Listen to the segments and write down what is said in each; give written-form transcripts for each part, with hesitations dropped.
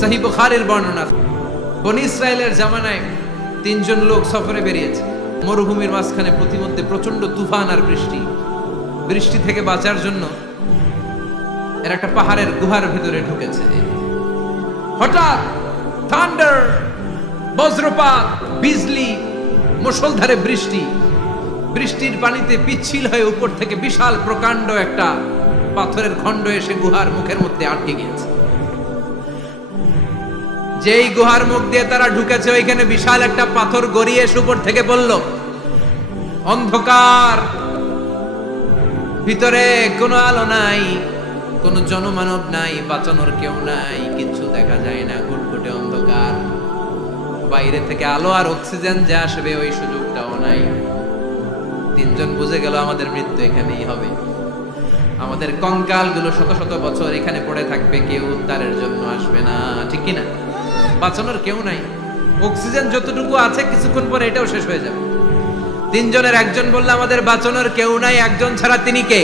সহিহ বুখারীর বর্ণনা, বনী ইসরায়েলের জামানায় তিনজন লোক সফরে বেরিয়েছে। মরুভূমির মাঝখানে প্রতিমধ্যে প্রচন্ড তুফান আর বৃষ্টি থেকে বাঁচার জন্য এর একটা পাহাড়ের গুহার ভিতরে ঢুকেছে। হঠাৎ থান্ডার, বজ্রপাত, বিজলি, মুষলধারে বৃষ্টির পানিতে পিচ্ছিল হয়ে উপর থেকে বিশাল প্রকাণ্ড একটা পাথরের খণ্ড এসে গুহার মুখের মধ্যে আটকে গিয়েছে। যেই গুহার মুখ দিয়ে তারা ঢুকেছে, ওইখানে বিশাল একটা পাথর গড়িয়ে এসে উপর থেকে পড়ল। অন্ধকার, ভিতরে কোনো আলো নাই, কোনো জনমানব নাই, বাঁচানোর কেউ নাই, কিছু দেখা যায় না, ঘুটঘুটে অন্ধকার। বাইরে থেকে আলো আর অক্সিজেন যে আসবে ওই সুযোগটাও নাই। তিনজন বুঝে গেল আমাদের মৃত্যু এখানেই হবে, আমাদের কঙ্কাল গুলো শত শত বছর এখানে পড়ে থাকবে, কেউ উদ্ধারের জন্য আসবে না, ঠিক কিনা? বাঁচানোর কেউ নাই, অক্সিজেন যতটুকু আছে কিছুক্ষণ পরে এটাও শেষ হয়ে যাবে। তিনজনের একজন বলল আমাদের বাঁচানোর কেউ নাই, একজন ছাড়া তিনি কে?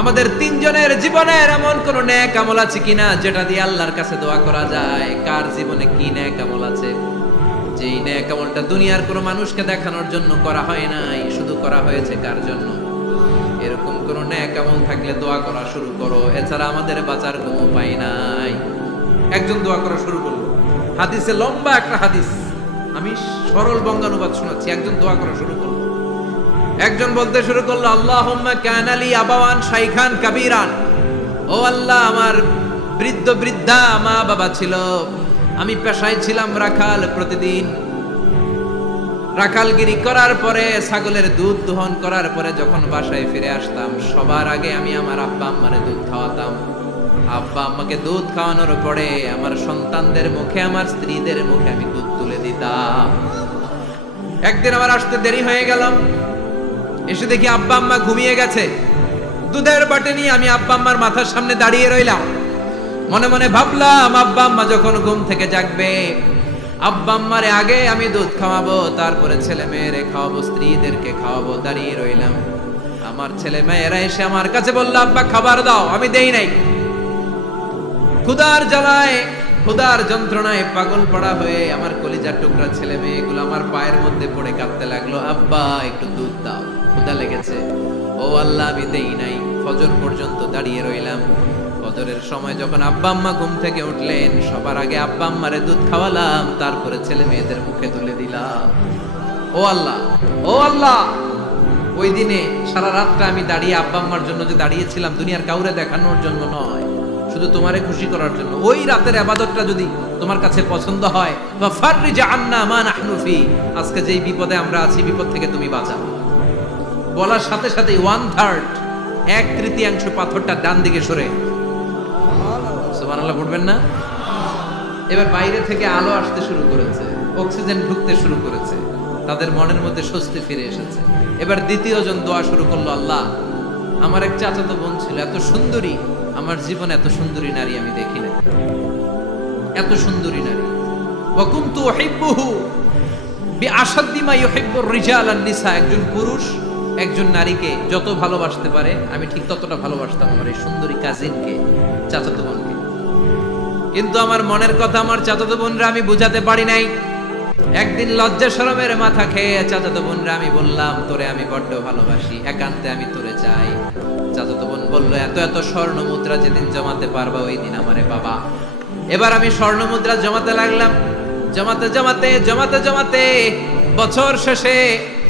আমাদের তিনজনের জীবনের এমন কোন নেক আমল আছে কিনা যেটা দিয়ে আল্লাহর কাছে দোয়া করা যায়? কার জীবনে কি নেক আমল আছে যেই নেক আমলটা দুনিয়ার কোনো মানুষকে দেখানোর জন্য করা হয় নাই, শুধু করা হয়েছে কার জন্য? এরকম কোন নেক আমল থাকলে দোয়া করা শুরু করো, এছাড়া আমাদের বাঁচার কোনো উপায় নাই। একজন দোয়া করা শুরু করলো, হাদিসে লম্বা একটা হাদিস, আমি সরল বঙ্গানুবাদ শোনাচ্ছি। একজন দোয়া করা শুরু করলো, একজন বলতে শুরু করলো, আল্লাহুম্মা কানা লি আবাওয়ান শাইখান কাবীরান, ও আল্লাহ আমার বৃদ্ধা মা বাবা ছিল, আমি পেশায় ছিলাম রাখাল, প্রতিদিন রাখালগিরি করার পরে ছাগলের দুধ দহন করার পরে যখন বাসায় ফিরে আসতাম সবার আগে আমি আমার আব্বা আম্মারে দুধ খাওয়াতাম। আব্বা আম্মাকে দুধ খাওয়ানোর পরে আমার সন্তানদের মুখে, আমার স্ত্রীদের মুখে আমি দুধ তুলে দিতাম। একদিন আমার আসতে দেরি হয়ে গেল, এসে দেখি আব্বা আম্মা ঘুমিয়ে গেছে। দুধের বাটি নিয়ে আমি আব্বা আম্মার মাথার সামনে দাঁড়িয়ে রইলাম। মনে মনে ভাবলাম আব্বা আম্মা যখন ঘুম থেকে জাগবে, আব্বা আম্মারে আগে আমি দুধ খাওয়াবো, তারপরে ছেলে মেয়েরে খাওয়াবো, স্ত্রীদেরকে খাওয়াবো। দাঁড়িয়ে রইলাম, আমার ছেলে মেয়েরা এসে আমার কাছে বলল আব্বা খাবার দাও, আমি দেই নাই। ক্ষুধার জ্বালায়, ক্ষুধার যন্ত্রণায় পাগল পড়া হয়ে আমার কলিজার টুকরা ছেলে মেয়েগুলো আমার পায়ের মধ্যে পড়ে কাঁদতে লাগলো, আব্বা একটু দুধ দাও, ক্ষুধা লেগেছে। ও আল্লাহ, আমি দেই নাই। ফজর পর্যন্ত দাঁড়িয়ে রইলাম। ফজরের সময় যখন আব্বা আম্মা ঘুম থেকে উঠলেন, সবার আগে আব্বা আম্মারে দুধ খাওয়ালাম, তারপরে ছেলে মেয়েদের মুখে তুলে দিলাম। ও আল্লাহ, ও আল্লাহ, ওই দিনে সারা রাতটা আমি দাঁড়িয়ে আব্বা আম্মার জন্য যে দাঁড়িয়েছিলাম, দুনিয়ার কাউরে দেখানোর জন্য নয়, শুধু তোমারে খুশি করার জন্য। ওই রাতের ইবাদতটা যদি তোমার কাছে পছন্দ হয়, বা ফাররিজ আন্না মা নাহনু ফি, আজকে যেই বিপদে আমরা আছি, বিপদ থেকে তুমি বাঁচাও। বলার সাথে সাথে 1/3, 1/3 পাথরটা ডান দিকে সরে, সুবহানাল্লাহ পড়বেন না? এবার বাইরে থেকে আলো আসতে শুরু করেছে, অক্সিজেন ঢুকতে শুরু করেছে, তাদের মনের মধ্যে স্বস্তি ফিরে এসেছে। এবার দ্বিতীয় জন দোয়া শুরু করলো, আল্লাহ আমার এক চাচাতো বোন ছিল, এত সুন্দরী, আমার জীবনে এত সুন্দরী নারী আমি দেখি না, এত সুন্দরী নারী। ওয়া কুনতু উহিব্বুহু বিআশাদ্দি মা ইউহিব্বুর রিজাল আন নিসা, একজন পুরুষ একজন নারীকে যত ভালোবাসতে পারে আমি ঠিক ততটা ভালোবাসতাম আমার এই সুন্দরী কাজিনকে, চাচাতো বোনকে। কিন্তু আমার মনের কথা আমার চাচাতো বোনরা আমি বুঝাতে পারি নাই। একদিন লজ্জা শরমের মাথা খেয়ে চাচাতো বোনরা আমি বললাম, তোরে আমি বড্ড ভালোবাসি, একান্তে আমি তোরে চাই। চাচাতো বোন বলল, এত এত স্বর্ণ মুদ্রা যেদিন জমাতে পারবা ওই দিন আমারে বাবা। এবার আমি স্বর্ণ মুদ্রা জমাতে লাগলাম, জমাতে জমাতে জমাতে জমাতে বছর শেষে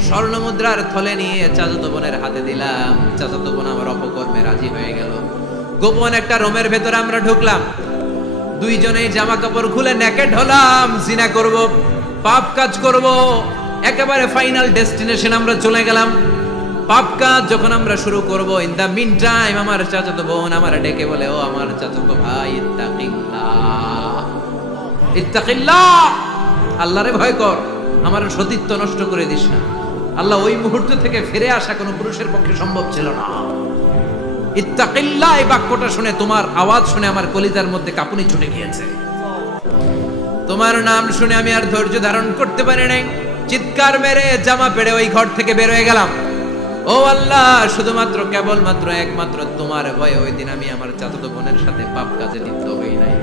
স্বর্ণ মুদ্রার থলে নিয়ে চাচাতো বোনের হাতে দিলাম। চাচাতো বোন আমার অপকর্মে রাজি হয়ে গেল। গোপন একটা রুমের ভেতরে আমরা ঢুকলাম, দুইজনেই জামা কাপড় খুলে নেকেড হলাম, জিনা করব, পাপ কাজ করব। একেবারে ফাইনাল ডেস্টিনেশন আমরা চলে গেলাম। পাপ কাজ যখন আমরা শুরু করব, ইন দা মিন টাইম আমার চাচাতো বোন আমার ডেকে বলে, ও আমার চাচাতো ভাই, ইত্তাকিল্লাহ, ইত্তাকিল্লাহ, আল্লাহরে ভয় কর, আমার সতীত্ব নষ্ট করে দিস না। আল্লাহ ওই মুহূর্ত থেকে ফিরে আসা কোনো পুরুষের পক্ষে সম্ভব ছিল না। ইত্তাকিল্লাহ, এই বাক্যটা শুনে, তোমার আওয়াজ শুনে আমার কলিজার মধ্যে কাঁপুনি ছুটে গিয়েছে। তোমার নাম শুনে আমি আর ধৈর্য ধারণ করতে পারি নাই, চিৎকার মেরে জামা পেড়ে ওই ঘর থেকে বের হয়ে গেলাম। ও আল্লাহ, শুধুমাত্র কেবলমাত্র একমাত্র তোমার ভয়ে ওই দিন আমি আমার চাচাতো বোনের সাথে পাপ কাজে লিপ্ত হই নাই।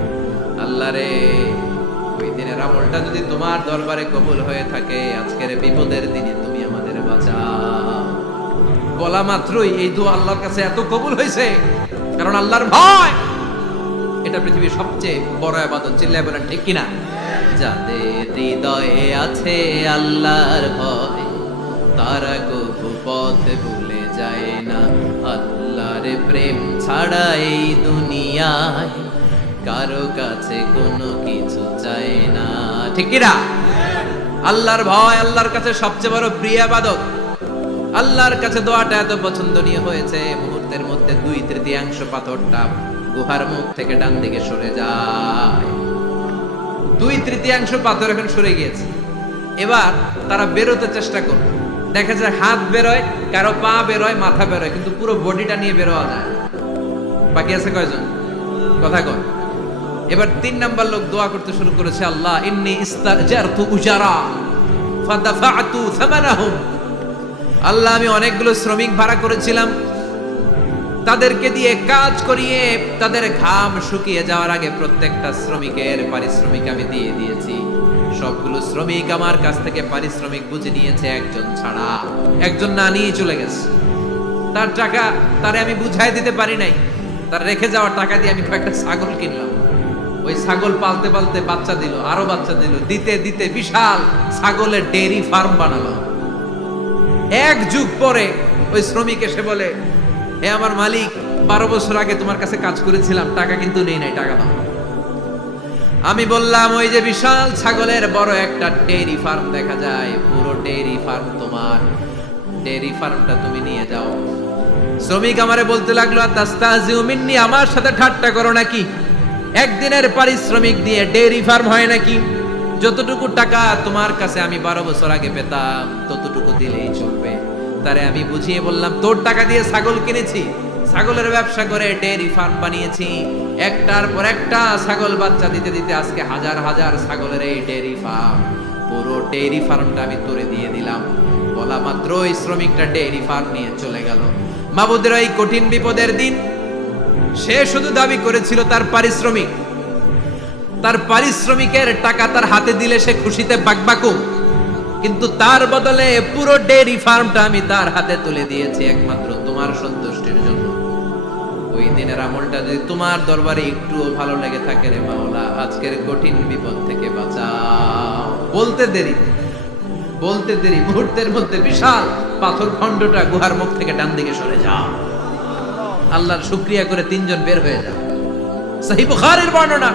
আমলটা যদি তোমার দরবারে কবুল হয়ে থাকে, আজকের বিপদের দিনে তুমি আমাদের বাঁচাও। বলা মাত্রই এই দোয়া আল্লাহর কাছে এত কবুল হয়েছে, কারণ আল্লাহর ভয় এটা পৃথিবীর সবচেয়ে বড় ইবাদত। চিল্লায় বলেন ঠিক কিনা? যাদের হৃদয়ে আছে আল্লাহর ভয়, তারা কবু পথ ভুলে যায় না। আল্লাহর প্রেম ছাড়া এই দুনিয়ায় কারো কাছে কোনো কিছু চায় না। ঠিক কিনা? আল্লাহর ভয় আল্লাহর কাছে সবচেয়ে বড় প্রিয় ইবাদত। আল্লাহর কাছে দোয়াটা এত পছন্দনীয় হয়েছে, মুহূর্তের মধ্যে 2/3 পাথরটা গুহার মুখ থেকে ডান দিকে সরে যায়। 2/3 পাথর এখন সরে গিয়েছে। এবার তারা বেরোতে চেষ্টা করবে, দেখা যায় হাত বেরোয়, কারো পা বেরোয়, মাথা বেরোয়, কিন্তু পুরো বডিটা নিয়ে বেরোয়া যায়। বাকি আছে কয়জন? কথা কয়। এবার 3 নাম্বার লোক দোয়া করতে শুরু করেছে, আল্লাহ ইন্নী ইস্তাজারতু উজারা ফাদাফাতু সামানাহুম। আল্লাহ আমি অনেকগুলো শ্রমিক ভাড়া করেছিলাম, তাদেরকে দিয়ে কাজ করিয়ে তাদের ঘাম শুকিয়ে যাওয়ার আগে প্রত্যেকটা শ্রমিকের পারিশ্রমিক আমি দিয়ে দিয়েছি। সবগুলো শ্রমিক আমার কাছ থেকে পারিশ্রমিক বুঝে নিয়েছে, একজন ছাড়া। একজন না নিয়ে চলে গেছে। তার টাকা তারে আমি বুঝাই দিতে পারি নাই। তার রেখে যাওয়ার টাকা দিয়ে আমি কয়েকটা ছাগল কিনলাম। ওই ছাগল পালতে পালতে বাচ্চা দিল, আরো বাচ্চা দিল, দিতে দিতে বিশাল ছাগলের ডেইরি ফার্ম বানালো। 1 যুগ পরে ওই শ্রমিক এসে বলে, হে আমার মালিক, 12 বছর আগে তোমার কাছে কাজ করেছিলাম, টাকা কিন্তু নেই নাই, টাকা দাও। আমি বললাম, ওই যে বিশাল ছাগলের বড় একটা ডেইরি ফার্ম দেখা যায়, পুরো ডেইরি ফার্ম তোমার, ডেইরি ফার্মটা তুমি নিয়ে যাও। শ্রমিক আমারে বলতে লাগলো, তাস্তাজিউ মিন্নি, আমার সাথে ঠাট্টা করো নাকি? একদিনের পারিশ্রমিক দিয়ে ডেইরি ফার্ম হয় নাকি? যতটুকু টাকা তোমার কাছে আমি 12 বছর আগে পেতাম, ততটুকু দিলেই চলবে। তারে আমি বুঝিয়ে বললাম, তোর টাকা দিয়ে ছাগল কিনেছি, ছাগলের ব্যবসা করে ডেইরি ফার্ম বানিয়েছি, একটার পর একটা ছাগল বাচ্চা দিতে দিতে আজকে হাজার হাজার ছাগলের এই ডেইরি ফার্ম, পুরো ডেইরি ফার্মটা আমি তোরে দিয়ে দিলাম। বলা মাত্র ওই শ্রমিকটা ডেইরি ফার্ম নিয়ে চলে গেল। মাবুদের এই কঠিন বিপদের দিন সে শুধু দাবি করেছিল তার পারিশ্রমিক, তার পারিশ্রমিকের টাকা তার হাতে দিলে সে খুশিতে বাকবাকুম, কিন্তু তার বদলে পুরো ডেইরি ফার্মটা আমি তার হাতে তুলে দিয়েছি একমাত্র তোমার সন্তুষ্টির জন্য। ওই দিনের আমলটা যদি তোমার দরবারে একটুও ভালো লেগে থাকে রে মাওলা, আজকের কঠিন বিপদ থেকে বাঁচাও। বলতে দেরি মুহূর্তের মধ্যে বিশাল পাথর খণ্ডটা গুহার মুখ থেকে ডান দিকে সরে যাও। আল্লাহর শুকরিয়া করে 3 জন বের হয়ে যাও। সহিহ বুখারীর বর্ণনা।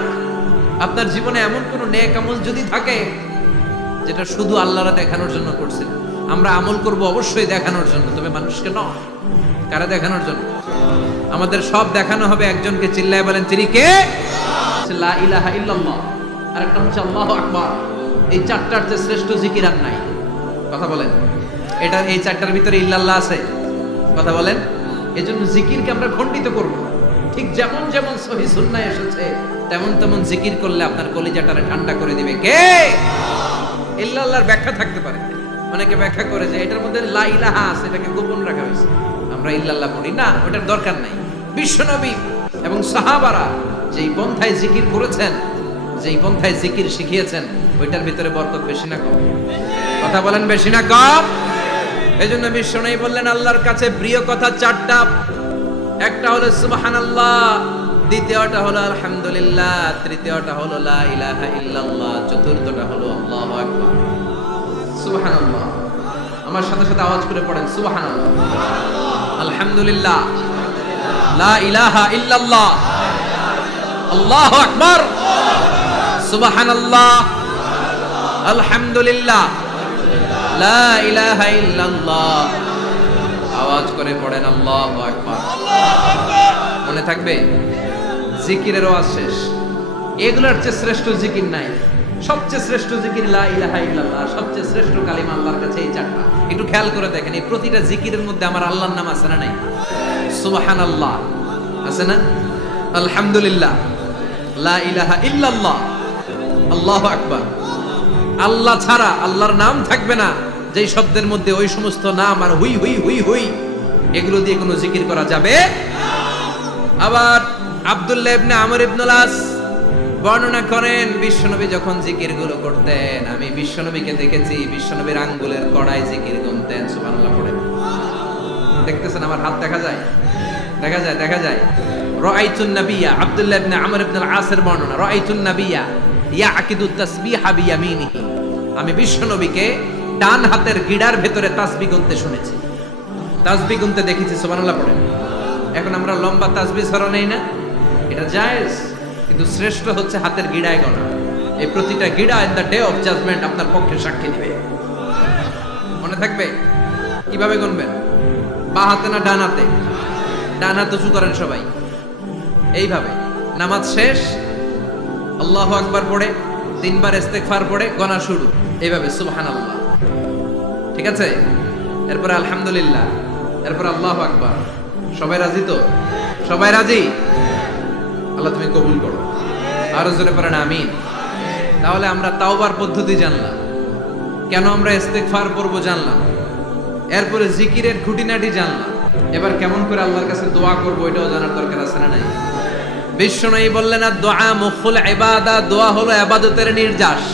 আপনার জীবনে এমন কোন নেক আমল যদি থাকে যেটা শুধু আল্লাহরা দেখানোর জন্য করছেন, আমরা আমল করব অবশ্যই দেখানোর জন্য, তবে মানুষকে নয়। কারা দেখানোর জন্য? আমাদের সব দেখানো হবে একজনকে। চিল্লায় বলেন, তিনি কে? লা ইলাহা ইল্লাল্লাহ, আর একটা হচ্ছে আল্লাহু আকবার। এই 4টার যে শ্রেষ্ঠ জিকির আর নাই। কথা বলেন, এটা এই 4টার ভিতরে ইল্লাল্লাহ আছে? কথা বলেন। এজন্য জিকিরকে আমরা খণ্ডিত করব। ঠিক যেমন যেমন সহিহ সুন্নাহ এসেছে তেমন তেমন জিকির করলে আপনার কলিজাটারে ঠান্ডা করে দিবে কে? ইল্লাল্লাহর ব্যাখ্যা থাকতে পারে। অনেকে ব্যাখ্যা করে যে এটার মধ্যে লা ইলাহা আছে, এটাকে গোপন রাখা হয়েছে, আমরা ইল্লাল্লাহ পড়ি না, ওটার দরকার নাই। বিশ্বনবী এবং সাহাবারা যেই পন্থায় জিকির করেছেন, যেই পন্থায় জিকির শিখিয়েছেন, ওইটার ভিতরে বরকত বেশি না কম? কথা বলেন, বেশি না কম? এজন্য বিশ্বনবী বললেন আল্লাহর কাছে প্রিয় কথা 4টা। একটা হলো সুবহানাল্লাহ, দ্বিতীয়টা হলো আলহামদুলিল্লাহ, তৃতীয়টা হলো লা ইলাহা ইল্লাল্লাহ, চতুর্থটা হলো আল্লাহু আকবার। সুবহানাল্লাহ, আমার সাথে সাথে আওয়াজ করে পড়েন সুবহানাল্লাহ, আলহামদুলিল্লাহ, লা ইলাহা ইল্লাল্লাহ, আল্লাহু আকবার, সুবহানাল্লাহ, আলহামদুলিল্লাহ, লা ইলাহা ইল্লাল্লাহ। আওয়াজ করে পড়েন আল্লাহু আকবার। মনে থাকবে? জিকিরের ওয়াজ শেষ। এগুলোর চেয়ে শ্রেষ্ঠ জিকির নাই। সবচেয়ে শ্রেষ্ঠ জিকির লা ইলাহা ইল্লাল্লাহ, সবচেয়ে শ্রেষ্ঠ কালিমা আল্লাহর কাছে এই 4টা। একটু খেয়াল করে দেখেন, এই প্রতিটা জিকিরের মধ্যে আমার আল্লাহর নাম আছে না নাই? সুবহানাল্লাহ আছে না? আলহামদুলিল্লাহ, লা ইলাহা ইল্লাল্লাহ, আল্লাহু আকবার। আল্লাহ ছাড়া আল্লাহর নাম থাকবে না যেই শব্দের মধ্যে ওই সমস্ত নাম আর হুই হুই হুই হুই, এগুলো দিয়ে কোনো জিকির করা যাবে? আবার আব্দুল্লাহ ইবনে আমর ইবনুল আস বর্ণনা করেন বিশ্বনবী যখন জিকির গুলো করতেন, আমি বিশ্বনবীকে দেখেছি বিশ্বনবীর আঙ্গুলের কড়ায় জিকির গুনতেন। সুবহানাল্লাহ পড়েন। দেখতেছেন আমার হাত দেখা যায়, দেখা যায়, দেখা যায়। রাআইতুন নাবিয়্যা, আব্দুল্লাহ ইবনে আমর ইবনে আল আসের বর্ণনা, রাআইতুন নাবিয়্যা ইয়াকিদু তাসবিহা বিয়ামিনিহি, আমি বিশ্বনবীকে ডান হাতের গিড়ার ভেতরে তাসবিহ গুনতে শুনেছি, তাসবিহ গুনতে দেখেছি। সুবহানাল্লাহ পড়েন। এখন আমরা লম্বা তাসবিহ ছড়া নেই না, এটা জায়েজ, কিন্তু শ্রেষ্ঠ হচ্ছে হাতের গিড়ায় গোনা। এই প্রতিটা গিড়া in the day of judgement আপনার পক্ষে সাক্ষী দিবে। মনে থাকবে কিভাবে গুনবেন? বা হাতে না ডান হাতে? ডান হাত উঁচু করেন সবাই এইভাবে। নামাজ শেষ, আল্লাহু আকবার পড়ে 3 বার ইস্তেগফার পড়ে গোনা শুরু, এইভাবে সুবহানাল্লাহ। ঠিক আছে? এরপর আলহামদুলিল্লাহ, এরপর আল্লাহু আকবার। সবাই রাজি তো? সবাই রাজি? আল্লাহ তুমি কবুল করো। আরো জোরে পড়েন আমিন। তাহলে আমরা তাওবার পদ্ধতি জানলাম, কেন আমরা ইস্তেগফার পড়বো জানলাম, এরপরে জিকিরের খুঁটিনাটি জানলাম। এবার কেমন করে আল্লাহর কাছে দোয়া করবো এটাও জানার দরকার আছে না নাই? বিশ্বনবী বললেন না, দোয়া মুখুল ইবাদা, দোয়া হলো ইবাদতের নির্যাস।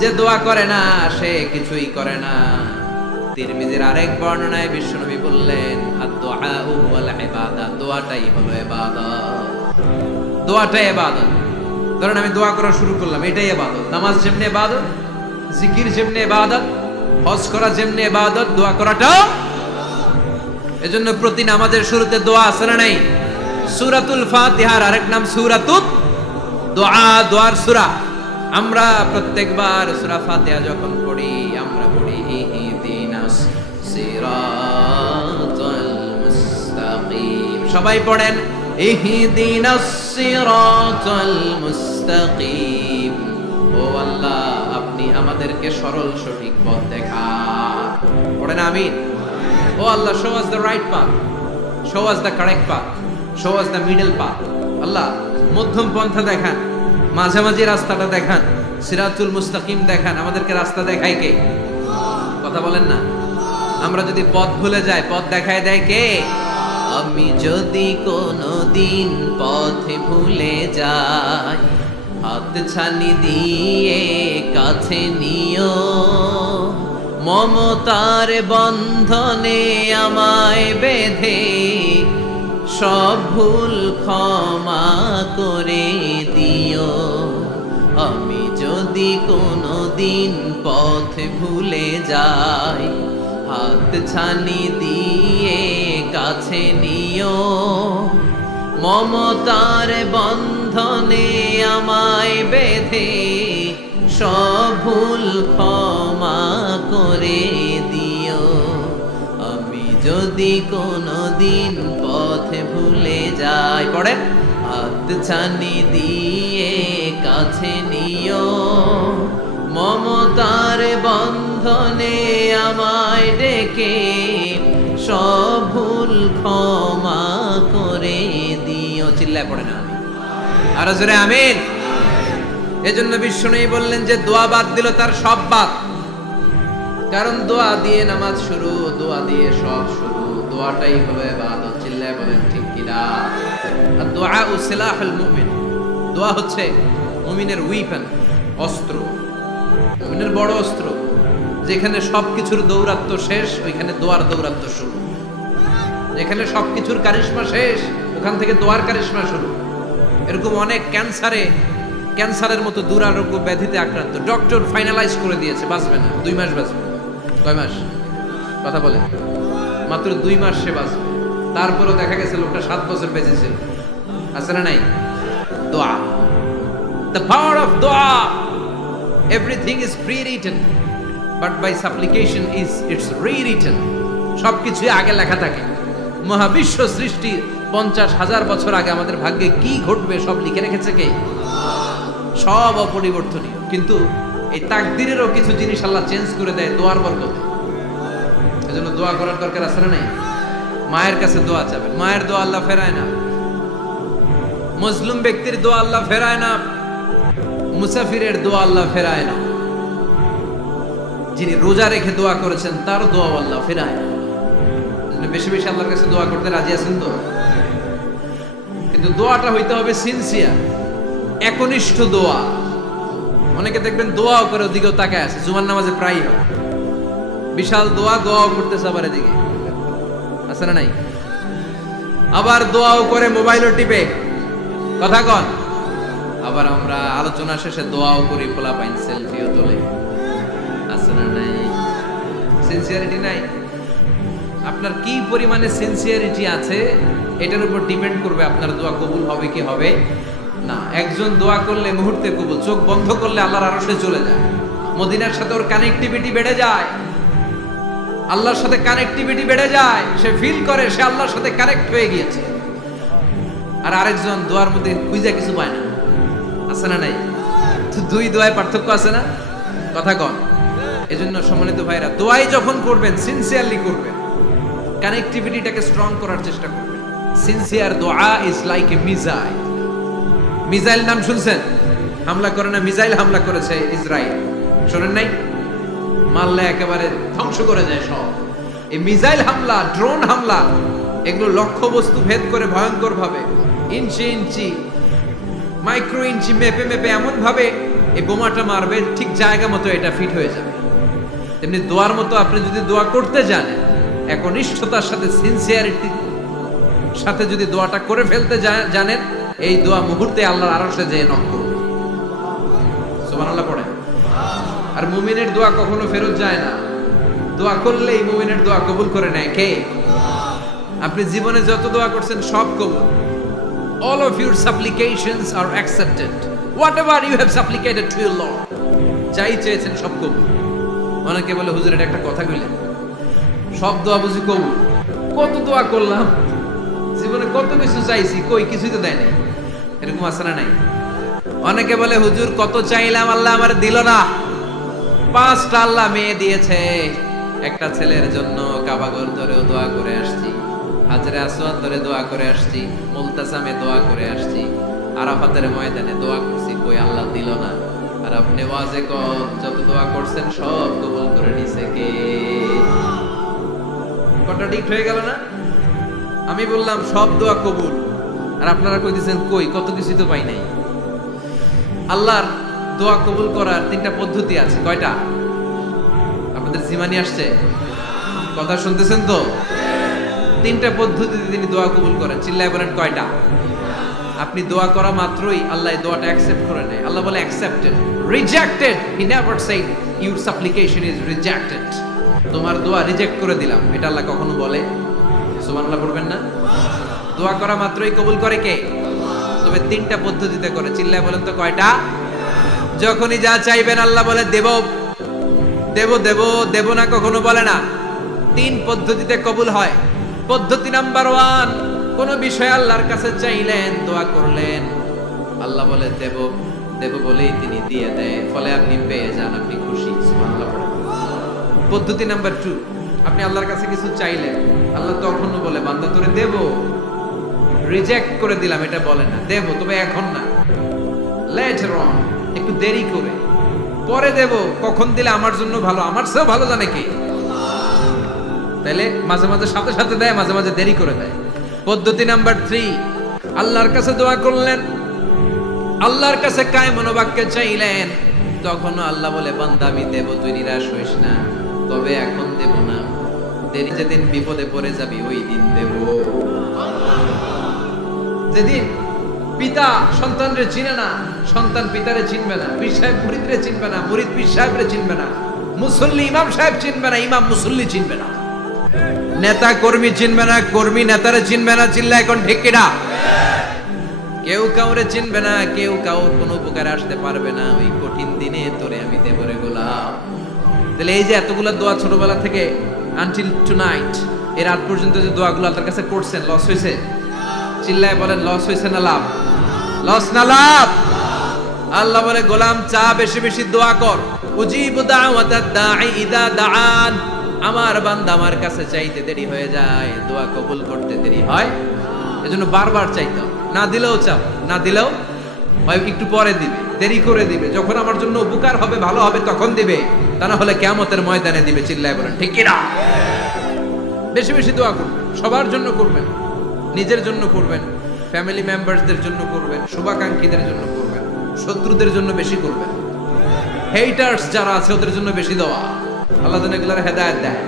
যে দোয়া করে না সে কিছুই করে না। তিরমিজির আরেক বর্ণনায় বিশ্বনবী বললেন, আদ-দুআ ওয়াল ইবাদা, দোয়াটাই হলো ইবাদত, দোয়াটাই ইবাদত। ধরেন আমি দোয়া করা শুরু করলাম, এটাই ইবাদত। নামাজ যেমনি ইবাদত, জিকির যেমনি ইবাদত, হজ করা যেমনি ইবাদত, দোয়া করাটাও। এজন্য প্রতি নামাজের শুরুতে দোয়া আছে না নাই? সূরাতুল ফাতিহার আরেক নাম সূরাতুদ দোয়া, দোয়ার সূরা। আমরা প্রত্যেকবার সূরা ফাতিহা যখন পড়ি আমরা পড়ি ইহদিনাস সিরাতাল মুস্তাকিম। সবাই পড়েন ইহদিনাস সিরাতাল মুস্তাকিম। ও আল্লাহ, আপনি আমাদেরকে সরল সঠিক পথ দেখান। পড়েন আমিন। ও আল্লাহ, show us the right path, show us the correct path, show us the middle path. আল্লাহ মধ্যম পন্থা দেখান, মাঝামাঝি রাস্তাটা দেখান, সিরাতুল মুস্তাকিম দেখান। আমাদেরকে রাস্তা দেখায় কে? কথা বলেন না। আমরা যদি পথ ভুলে যাই, পথ দেখায় দেয় কে? আমি যদি কোনদিন পথে ভুলে যাই, হাত ছানি দিয়ে কাছে নিও, মমতার বন্ধনে আমায় বেঁধে সব ভুল ক্ষমা করে দিও। আমি যদি কোনদিন পথ ভুলে যাই, হাত ছানি দিয়ে কাছে নিও, মমতার বন্ধনে আমায় বেঁধে সব ভুল ক্ষমা করে দিও। আমি যদি কোনদিন পথ ভুলে যাই, পড়ে হাত ছানি দিয়ে কাছে নিও, মমতার বন্ধনে আমায় ডেকে সব ভুল ক্ষমা করে দিও। চিল্লায় পড়ে না আরো জোরে আমিন। এজন্য বিশ্বনবী বললেন যে দোয়া বাদ দিল তার সব বাদ। কারণ দোয়া দিয়ে নামাজ শুরু, দোয়া দিয়ে সব শুরু, দোয়াটাই হলো ইবাদত। চিল্লায় বলেন ঠিক কিনা? আর দোয়া সিলাহুল মুমিন, দোয়া হচ্ছে মুমিনের উইপেন, অস্ত্র, মুমিনের বড় অস্ত্র। যেখানে সবকিছুর দৌরাত্ম্য শেষ, ওইখানে দোয়ার দৌরাত্ম্য শুরু। যেখানে সবকিছুর কারিশমা শেষ, ওখান থেকে দোয়ার কারিশমা শুরু। এরকম অনেক ক্যান্সারের মতো দুরারোগ্য ব্যাধিতে আক্রান্ত, ডক্টর ফাইনালাইজ করে দিয়েছে বাঁচবে না, 2 মাস বাঁচবে। কয় মাস? কথা বলে। মাত্র 2 মাস সে বাঁচবে। তারপরেও দেখা গেছে লোকটা 7 বছর বেঁচে ছিল। আছে না নাই? দোয়া, the power of দোয়া। Everything is pre-written, but by supplication is it's rewritten. সবকিছুই আগে লেখা থাকে। মহাবিশ্ব সৃষ্টির 50,000 বছর আগে আমাদের ভাগ্যে কি ঘটবে সব লিখে রেখেছে কে? সব অপরিবর্তনীয়। কিন্তু এই তাকদিরেরও কিছু জিনিস আল্লাহ চেঞ্জ করে দেয় দোয়ার বরকতে। এজন্য দোয়া করার দরকার আছে না নাই? মায়ের কাছে দোয়া চাবেন, মায়ের দোয়া আল্লাহ ফেরায় না। মুসলিম ব্যক্তির দোয়া আল্লাহ ফেরায় না, মুসাফিরের দোয়া আল্লাহ ফেরায় না। যিনি রোজা রেখে দোয়া করেছেন তার দোয়া আল্লাহ ফেরায় না। বেশি বেশি আল্লাহর কাছে দোয়া করতে রাজি আছেন তো? কিন্তু দোয়াটা হইতে হবে সিনসিয়ার। একনিষ্ঠ দোয়া। অনেকে দেখবেন দোয়াও করে ওদিকেও তাকায় আছে, জুমার নামাজে প্রায় হয় বিশাল দোয়াও করতেছে, আবার এদিকে আছে না নাই? আবার দোয়াও করে মোবাইলও টিপে, কথা কন। আবার আমরা আলোচনা শেষে দোয়াও করি, পোলাপাইন সেলফিও তোলে, আছে না নাই? সিনসিয়ারিটি নাই। আপনার কি পরিমাণে সিনসিয়ারিটি আছে এটার উপর ডিপেন্ড করবে আপনার দোয়া কবুল হবে কি হবে না। একজন দোয়া করলে মুহূর্তে কবুল, চোখ বন্ধ করলে আল্লাহর আরশে চলে যায়, মদিনার সাথে ওর কানেক্টিভিটি বেড়ে যায়, আল্লাহর সাথে কানেক্টিভিটি বেড়ে যায়, সে ফিল করে সে আল্লাহর সাথে কানেক্ট হয়ে গিয়েছে। আর আরেকজন দোয়ার মধ্যে খুঁজে কিছু পায় না, আছে না নাই? দুই দোয়ায় পার্থক্য আছে না, কথা কন। এজন্য সম্মানিত ভাইরা, দোয়াই যখন করবেন সিনসিয়ারলি করবেন, কানেক্টিভিটিটাকে স্ট্রং করার চেষ্টা করবেন। সিনসিয়ার দোয়া is like a missile. Missile নাম শুনছেন? হামলা করে না, মিসাইল হামলা করেছে ইসরায়েল, শোনেন নাই? মারলে একেবারে ধ্বংস করে যায় সব। এই মিসাইল হামলা, ড্রোন হামলা, এগুলো লক্ষ্য বস্তু ভেদ করে ভয়ঙ্কর ভাবে ইঞ্চি ইঞ্চি, মাইক্রো ইঞ্চি মেপে মেপে এমন ভাবে এই বোমাটা মারবে, ঠিক জায়গা মতো এটা ফিট হয়ে যাবে। তেমনি দোয়ার মতো আপনি যদি দোয়া করতে জানেন, একনিষ্ঠতার সাথে সিনসিয়ারিটি সাথে যদি দোয়াটা করে ফেলতে জানেন, এই দোয়া মুহূর্তে আল্লাহর আরশে যেয়ে নক করবে। সুবহানাল্লাহ পড়ে। আর মুমিনের দোয়া কখনো ফেরত যায় না, দোয়া করলেই মুমিনের দোয়া কবুল করে নেয় কে? আপনি জীবনে যত দোয়া করছেন সব কবুল। All of your supplications are accepted. Whatever you have supplicated to your Lord, যাই চেয়েছেন সব কবুল। অনেকে বলে হুজুর এটা একটা কথা কইলেন, সব দোয়া বুঝি কবুল? কত দোয়া করলাম, জীবনে কত কিছু চাইছি, কই কিছুই তো দেয় নাই, এরকম আছে না নাই? অনেকে বলে হুজুর কত চাইলাম আল্লাহ আমার দিল না। 5টা আল্লাহ মেয়ে দিয়েছে, একটা ছেলের জন্য কাবাগর ধরেও দোয়া করে আসছি, হাজরে আসওয়াদ ধরে দোয়া করে আসছি, মুলতাসামে দোয়া করে আসছি, আরাফাতের ময়দানে দোয়া করছি, কই আল্লাহ দিল না। আর আপনি ওয়াজে যত দোয়া করছেন সব কবুল করে নিছে কে? কন্ট্রাডিক্ট হয়ে গেল না? আমি বললাম সব দোয়া কবুল, আর আপনারা কই দিয়েছেন কই কত কিছু তো পাই নাই। আল্লাহর দোয়া কবুল করার 3টা পদ্ধতি আছে। কয়টা? আপনাদের জিমানি আসছে? কথা শুনতেছেন তো? 3টা পদ্ধতিতে তিনি দোয়া কবুল করেন। চিল্লায় বলেন কয়টা? আপনি দোয়া করা মাত্রই আল্লাহ এই দোয়াটা অ্যাকসেপ্ট করে নেয়। আল্লাহ বলে accepted, rejected he never shed your সাপ্লিকেশন is rejected. তোমার দোয়া রিজেক্ট করে দিলাম, এটা আল্লাহ কখনো বলে? সুবহানাল্লাহ পড়বেন না? দোয়া করা মাত্রই কবুল করে কে? তবে 3টা পদ্ধতিতে করে। চিল্লায় বলেন তো কয়টা? যখনই যা চাইবেন আল্লাহ বলে দেব দেব দেব, দেব না কখনো বলে না। 3 পদ্ধতিতে কবুল হয়। পদ্ধতি নাম্বার 1, কোন বিষয় আল্লাহর কাছে চাইলেন, দোয়া করলেন, আল্লাহ বলে দেব দেব বলেই তিনি দিয়ে দেয়, ফলে আপনি পেয়ে যান, আপনি খুশি। সুবহানাল্লাহ। পদ্ধতি নাম্বার 2, আপনি আল্লাহর কাছে কিছু চাইলেন, আল্লাহ তখনও বলে বান্দা তোরে দেব, রিজেক্ট করে দিলাম এটা বলে না, দেব তবে এখন না, লেটার অন, একটু দেরি করে, পরে দেব। কখন দিলে আমার জন্য ভালো, আমার চেয়েও ভালো জানে কে? তাইলে মাঝে মাঝে সাথে সাথে দেয়, মাঝে মাঝে দেরি করে দেয়। পদ্ধতি নাম্বার 3, আল্লাহর কাছে দোয়া করলেন, আল্লাহর কাছে কায় মনোবাক্যে চাইলেন, তখনও আল্লাহ বলে বান্দা আমি দেব, তুই নিরাশ হইস না, তবে এখন দেব না, দেরি যেদিন বিপদে পড়ে যাবি ওই দিন দেব। যেদিন পিতা সন্তানরে চিনে না, সন্তান পিতারে চিনবে না, পীর সাহেব মুরিদরে চিনবে না, মুরিদ পীর সাহেবরে চিনবে না, মুসল্লি ইমাম সাহেব চিনবে না, ইমাম মুসল্লি চিনবে না, নেতা কর্মী চিনবে না, কর্মী নেতারে চিনবে না। চিল্লা এখন ঠিক কিনা? কেউ কাউরে চিনবে না, কেউ কাউর কোনো উপকারে আসতে পারবে না। ওই কঠিন দিনে তোরে আমি দেব রে গোলাম। তাহলে এই যে এতগুলো দোয়া ছোটবেলা থেকে আনটিল টুনাইট, এই রাত পর্যন্ত যে দোয়াগুলো আল্লাহর কাছে করছেন, লস হয়েছে? চিল্লায় বলেন লস হয়েছে না লাভ? লস না লাভ? আল্লাহ বলে গোলাম চা বেশি বেশি দোয়া কর, উজিবু দাওয়াতাদ দাঈ ইদা দাআন। আমার বান্দা আমার কাছে চাইতে দেরি হয়ে যায়, দোয়া কবুল করতে দেরি হয়, এজন্য বারবার চাইতে হবে। না দিলেও চাও, না দিলেও হয় একটু পরে দিবে, দেরি করে দিবে, যখন আমার জন্য উপকার হবে, ভালো হবে তখন দিবে, তা না হলে কিয়ামতের ময়দানে দিবে। চিল্লায় বলেন ঠিক কি না? বেশি বেশি দোয়া করবেন, সবার জন্য করবেন, নিজের জন্য করবেন, ফ্যামিলি মেম্বারসদের জন্য করবেন, শুভাকাঙ্ক্ষীদের জন্য করবেন। শত্রুদের জন্য বেশি করবেন, হেটার্স যারা আছে ওদের জন্য বেশি দোয়া। আল্লাহ যেন এগুলোর হেদায়েত দেয়।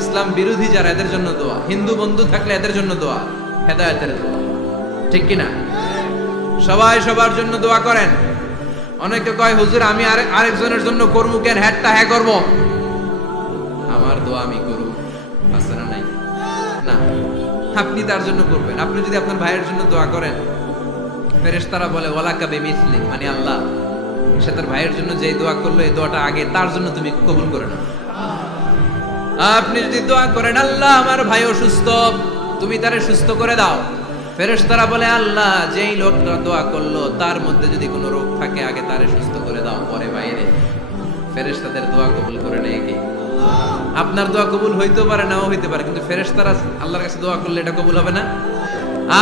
ইসলাম বিরোধী যারা এদের জন্য দোয়া, হিন্দু বন্ধু থাকলে এদের জন্য দোয়া, হেদায়েতের দোয়া, ঠিক কিনা? সবাই সবার জন্য দোয়া করেন। অনেকে কয় হুজুর আমি আরেকজনের জন্য করবো কেন, হ্যাটটা হ্যাঁ করবো, আমার দোয়া আমি করব, আছে না নাই? না, আপনি তার জন্য করবেন। আপনি যদি আপনার ভাইয়ের জন্য দোয়া করেন, ফেরেশতারা বলে ওয়ালাকা বিমিসলি, মানে আল্লাহ সে তার ভাইয়ের জন্য যে দোয়া করলো এই দোয়াটা আগে তার জন্য তুমি কবুল করে নাও। আপনি যদি দোয়া করেন আল্লাহ আমার ভাই অসুস্থ, তুমি তারে সুস্থ করে দাও, ফেরেশতারা বলে আল্লাহ যেই লোকটা দোয়া করলো তার মধ্যে যদি কোনো রোগ থাকে আগে তারে সুস্থ করে দাও, পরে বাইরে। ফেরেশতাদের দোয়া কবুল করে নেয় কে? আপনার দোয়া কবুল হইতেও পারে নাও হইতে পারে, কিন্তু ফেরেশতারা আল্লাহর কাছে দোয়া করলে এটা কবুল হবে না?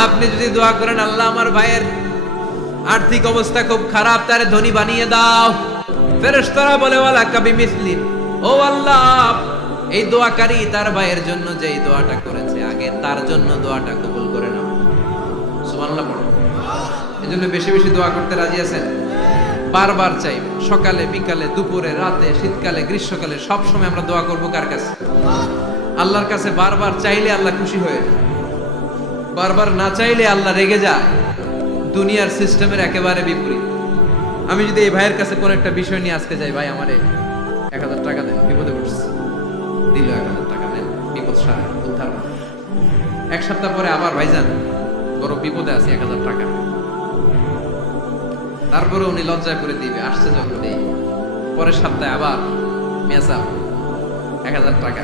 আপনি যদি দোয়া করেন আল্লাহ আমার ভাইয়ের আর্থিক অবস্থা খুব খারাপ, তারে ধনী বানিয়ে দাও, ফেরেশতারা বলে ওয়ালাকা বিমিসলি, ও আল্লাহ এই দোয়াকারী তার ভাইয়ের জন্য যেই দোয়াটা করেছে আগে তার জন্য দোয়াটা কবুল করে নাও। সুবহানাল্লাহ পড়ো। এজন্য বেশি বেশি দোয়া করতে রাজি আছেন? বারবার চাই, সকালে বিকালে দুপুরে রাতে শীতকালে গ্রীষ্মকালে সব সময় আমরা দোয়া করব কার কাছে? আল্লাহর কাছে। বারবার চাইলে আল্লাহ খুশি হয়ে যায়, বারবার না চাইলে আল্লাহ রেগে যায়। দুনিয়ার সিস্টেমের একেবারে বিপরীত। আমি যদি এই ভাইয়ের কাছে কোন একটা বিষয় নিয়ে আজকে যাই, ভাই আমারে 1000 টাকা দেন, বিপদে পড়ছি, দিল 1000 টাকা, নেন বিপদ সারা উদ্ধার। এক সপ্তাহ পরে আবার ভাইজান বড় বিপদে আছি, 1000 টাকা, তারপরে উনি লজ্জায় করে দিবে, আসছে যখন দেই, পরের সপ্তাহে আবার মেসা 1000 টাকা,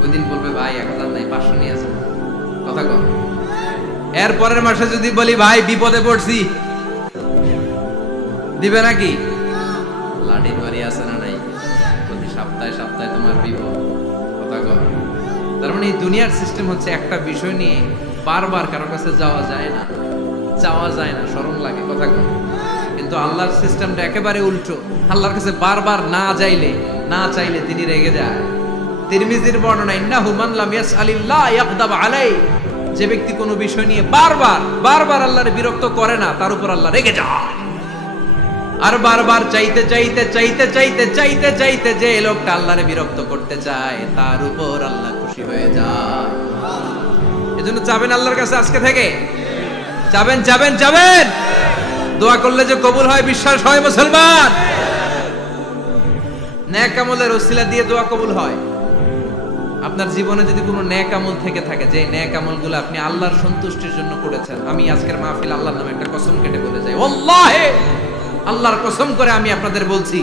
ওই দিন বলবে ভাই 1000 নাই 500 নিয়ে আসেন, কথা কম। এর পরের মাসে যদি বলি ভাই বিপদে পড়ছি, দিবে নাকি? লাঠির বাড়ি আছে না নাই? প্রতি সপ্তাহে সপ্তাহে তোমার বিপদ, কথা কম। তার মানে এই দুনিয়ার সিস্টেম হচ্ছে একটা বিষয় নিয়ে বারবার কারোর কাছে যাওয়া যায় না, চাওয়া যায় না, শরম লাগে, কথা কম। কিন্তু আল্লাহর সিস্টেমটা একেবারে উল্টো। আল্লাহর কাছে বারবার না চাইলে তিনি রেগে যায়। তিরমিজির বর্ণনা, ইন্নাহু মান লাম ইয়াসআলিল্লাহ ইয়াগদাব আলাই, যে ব্যক্তি কোনো বিষয় নিয়ে বারবার আল্লাহর বিরক্ত করে না তার উপর আল্লাহ রেগে যায়। আর বারবার চাইতে যে লোকটা আল্লাহরে বিরক্ত করতে চায় তার উপর আল্লাহ খুশি হয়ে যায়। এজন্য চাবেন আল্লাহর কাছে আজকে থেকে, যাবেন দোয়া করলে যে কবুল হয় বিশ্বাস হয় মুসলমান। নেক আমলের ওসিলা দিয়ে দোয়া কবুল হয়। আপনার জীবনে যদি কোনো নেক আমল থেকে থাকে, যে নেক আমলগুলো আপনি আল্লাহর সন্তুষ্টির জন্য করেছেন, আমি আজকের মাহফিল আল্লাহর নামে একটা কসম কেটে বলে যাই, ওয়াল্লাহি আল্লাহর কসম করে আমি আপনাদের বলছি,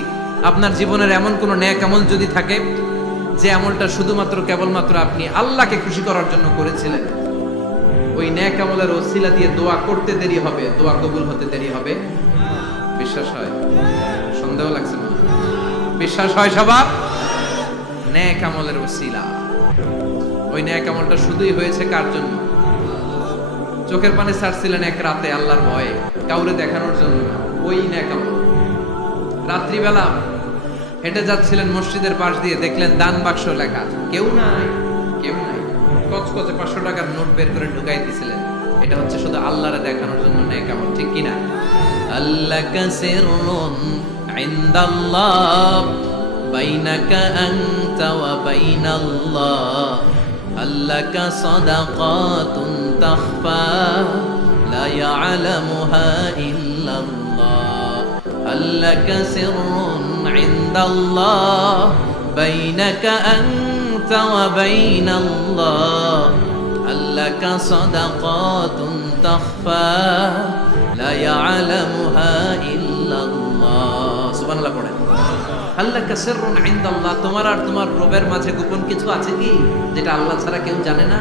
আপনার জীবনের এমন কোন নেক আমল যদি থাকে যে আমলটা শুধুমাত্র কেবলমাত্র আপনি আল্লাহকে খুশি করার জন্য করেছিলেন, ওই নেক আমলের ওসিলা দিয়ে দোয়া করতে দেরি হবে, দোয়া কবুল হতে দেরি হবে। বিশ্বাস হয়? সন্দেহ লাগছে না? বিশ্বাস হয় সবার? নেক আমলের ওসিলা, ওই নেক আমলটা শুধুই হয়েছে কার জন্য? চোখের পানি ছাড়ছিলেন এক রাতে আল্লাহর ভয়ে, কাউরে দেখানোর জন্য না, ওই নেক আমল। রাত্রিবেলা হেঁটে যাচ্ছিলেন মসজিদের পাশ দিয়ে, দেখলেন দান বাক্স লেখা, কেউ নাই, কচকচে 500 টাকার নোট বের করে ঢুকাই দিয়েছিলেন। এটা হচ্ছে শুধু আল্লাহরে দেখানোর জন্য নেক আমল, ঠিক কিনা? আল্লাকা সিররুন ইনদাল্লাহ বাইনাকা আনতা ওয়া বাইনাল্লাহ, আল্লাকা সাদাকাতুন তাখফা লা ইয়ালামুহা ইল্লাল্লাহ, আল্লাকা সিররুন ইনদাল্লাহ বাইনাকা আনতা ওয়া বাইনাল্লাহ, আল্লাকা সাদাকাতুন তাখফা লা ইয়ালামুহা ইল্লাল্লাহ। সুবহানাল্লাহ পড়েন। আল্লাকা সিররুন ইনদাল্লাহ, তোমার আর তোমার রবের মাঝে গোপন কিছু আছে কি যেটা আল্লাহ ছাড়া কেউ জানে না?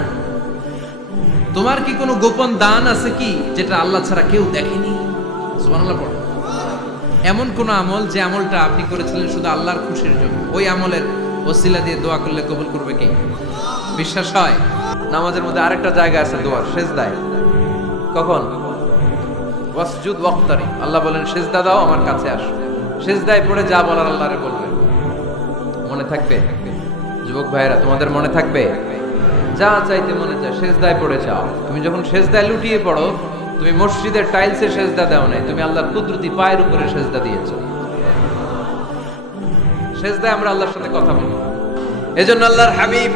তোমার কি কোনো গোপন দান আছে কি যেটা আল্লাহ ছাড়া কেউ দেখেনি? সুবহানাল্লাহ পড়েন। এমন কোন আমল যে আমলটা আপনি করেছিলেন শুধু আল্লাহর খুশির জন্য, ওই আমলের ওসিলা দিয়ে দোয়া করলে কবুল করবে কে? বিশ্বাস হয়? নামাজের মধ্যে আরেকটা জায়গা আছে দোয়ার, সেজদায়। কখন? ওয়াসজুদ ওয়াক্তারি, আল্লাহ বলেন সেজদা দাও, আমার কাছে আসো। সেজদায় পড়ে যা বলার আল্লাহরে বলবে। মনে থাকবে? যুবক ভাইরা তোমাদের মনে থাকবে? যা চাইতে মনে চায় সেজদায় পড়ে যাও। তুমি যখন সেজদায় লুটিয়ে পড়ো তুমি মসজিদের টাইলসে সেজদা দাও নাই, তুমি আল্লাহর কুদরতি পায়ের উপরে সেজদা দিয়েছো। সেজদায় আমরা আল্লাহর সাথে কথা বলি। এজন্য আল্লাহর হাবিব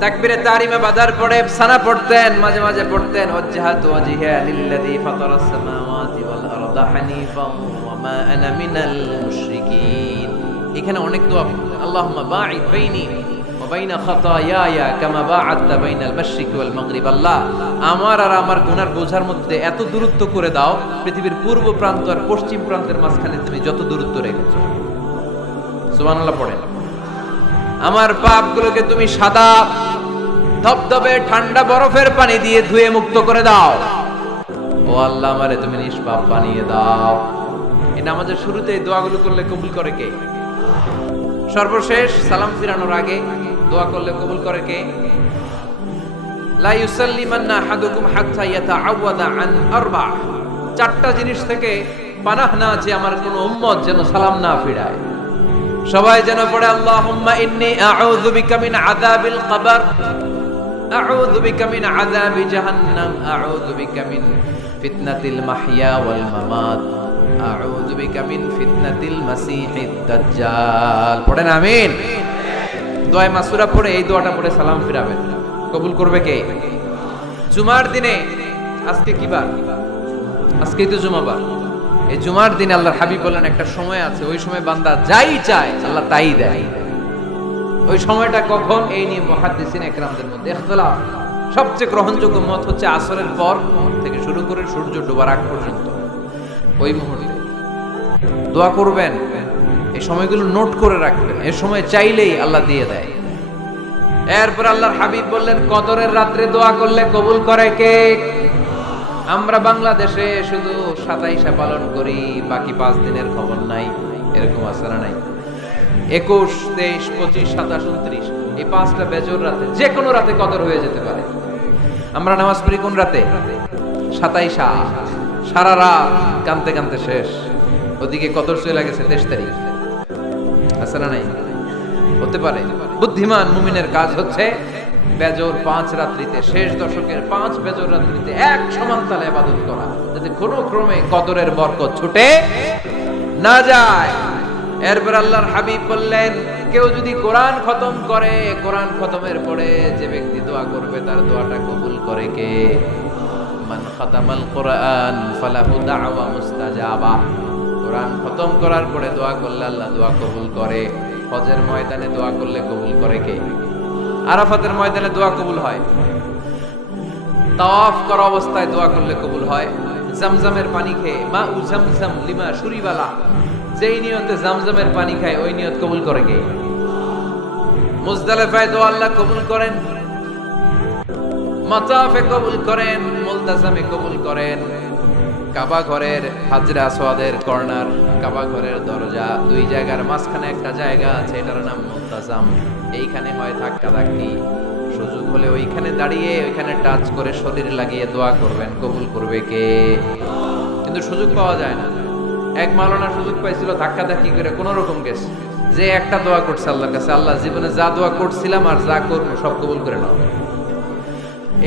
তাকবীরে তাহরিমে বাঁধার পরে সানা পড়তেন, মাঝে মাঝে পড়তেন ওয়াজহাতু ওয়াজহিয়া লিল্লাযী ফাতারাস সামাওয়াতি ওয়াল আরদা হানিফান ওয়া মা আনা মিনাল মুশরিকিন। এখানে অনেক দোয়া পড়তেন। আল্লাহুম্মা বাঈদ বাইনি ওয়া বাইনা খাতায়ায়া কামা বা'আদতা বাইনাল মাশরিকি ওয়াল মাগরিব। আল্লাহ, আমার আর আমার গুনার বোঝার মধ্যে এত দূরত্ব করে দাও, পৃথিবীর পূর্ব প্রান্ত আর পশ্চিম প্রান্তের মাঝখানে তুমি যত দূরত্ব রেখেছো। সুবহানাল্লাহ পড়েন। আমার পাপগুলোকে তুমি সাদা ধবধবে ঠান্ডা বরফের পানি দিয়ে ধুয়ে মুক্ত করে দাও। ও আল্লাহ, আমারে তুমি নিষ্পাপ বানিয়ে দাও। এই নামাজের শুরুতে এই দোয়াগুলো করলে কবুল করে কে? সর্বশেষ সালাম ফিরানোর আগে দোয়া করলে কবুল করে কে? লা ইউসাল্লিমান্না আহাদুকুম হাত্তা ইয়াতাআওয়াদা আন আরবা। চারটা জিনিস থেকে পানাহ না আছে আমার কোন উম্মত যেন সালাম না ফিরায়। সবাই যেন পড়ে আল্লাহুম্মা ইন্নী আউযু বিকা মিন আযাবিল কবর, আউযু বিকা মিন আযাবি জাহান্নাম, আউযু বিকা মিন ফিতনাতিল মাহইয়া ওয়াল মামাত, আউযু বিকা মিন ফিতনাতিল মাসিহিদ দাজ্জাল। পড়েন আমিন। দোয়া মাসুরা পড়ে এই দোয়াটা পড়ে সালাম ফিরাবেন। কবুল করবে কে? জুমার দিনে, আজকে কি বার? আজকেই তো জুমাবার। এই জুমার দিনে আল্লাহর হাবিব বলেন একটা সময় আছে, ওই সময় বান্দা যাই চায় আল্লাহ তাই দেয়। ওই সময়টা কখন? এই নিয়ে মুহাদ্দিসিন ইকরামদের মধ্যে ইখতিলাফ। সবচেয়ে গ্রহণযোগ্য মত হচ্ছে আসরের পর থেকে শুরু করে সূর্য ডোবার আগ পর্যন্ত ওই মুহূর্তে দোয়া করবেন। এই সময়গুলো নোট করে রাখবেন, এই সময় চাইলেই আল্লাহ দিয়ে দেয়। এরপর আল্লাহর হাবিব বললেন কদরের রাত্রে দোয়া করলে কবুল করে কে? আমরা বাংলাদেশে শুধু 27 পালন করি, বাকি 5 দিনের খবর নাই। এরকম আছে না নাই? 21, 23, 25, 27, 29 এই 5টা বেজোর রাতে, যে কোনো রাতে কদর হয়ে যেতে পারে। আমরা নামাজ পড়ি কোন রাতে? 27। সারা রাত কানতে কানতে শেষ, ওদিকে কদর চলে গেছে 23 তারিখ। আছে না নাই? হতে পারে। বুদ্ধিমান মুমিনের কাজ হচ্ছে বেজোর 5 রাত্রিতে, শেষ দশকের 5 বেজোর রাত্রিতে এক সমান তালে ইবাদত করা, যাতে কোনো ক্রমে কদরের বরকত ছুটে না যায়। এরপর আল্লাহর হাবিব বললেন কেউ যদি কোরআন খতম করে, কোরআন খতমের পরে যে ব্যক্তি দোয়া করবে তার দোয়াটা কবুল করে কে? মান খাতামাল কোরআন ফালাহু দাওয়া মুস্তাজাবা। কোরআন খতম করার পরে দোয়া করলে আল্লাহ দোয়া কবুল করে। হজের ময়দানে দোয়া করলে কবুল করে কে? আরাফাতের ময়দানে দোয়া কবুল হয়। তাওয়াফ করা অবস্থায় দোয়া করলে কবুল হয়। জামজামের পানি খেয়ে মা উ জামজাম লিমা শুরিবালা, যেই নিয়তে জামজামের পানি খায় ওই নিয়ত কবুল করে কে? মুজদালিফায় দোয়া আল্লাহ কবুল করেন, মাতাফে কবুল করেন, মুলতাজামে কবুল করেন। কাবা ঘরের হাজরা আসওয়াদের কর্নার, কাবা ঘরের দরজা, দুই জায়গার মাঝখানে একটা জায়গা আছে, এটার নাম মুলতাজাম। এইখানে হয় ধাক্কা ধাক্কি, সুযোগ হলে ওইখানে দাঁড়িয়ে ওইখানে টাচ করে শরীর লাগিয়ে দোয়া করবেন, কবুল করবে কে? কিন্তু সুযোগ পাওয়া যায় না। এক মাওলানা সুযোগ পাইছিল ধাক্কা ধাক্কি করে কোন রকম গেছে, যে একটা দোয়া করছে আল্লাহর কাছে, আল্লাহ জীবনে যা দোয়া করছিলাম আর যা করবো সব কবুল করে নাও।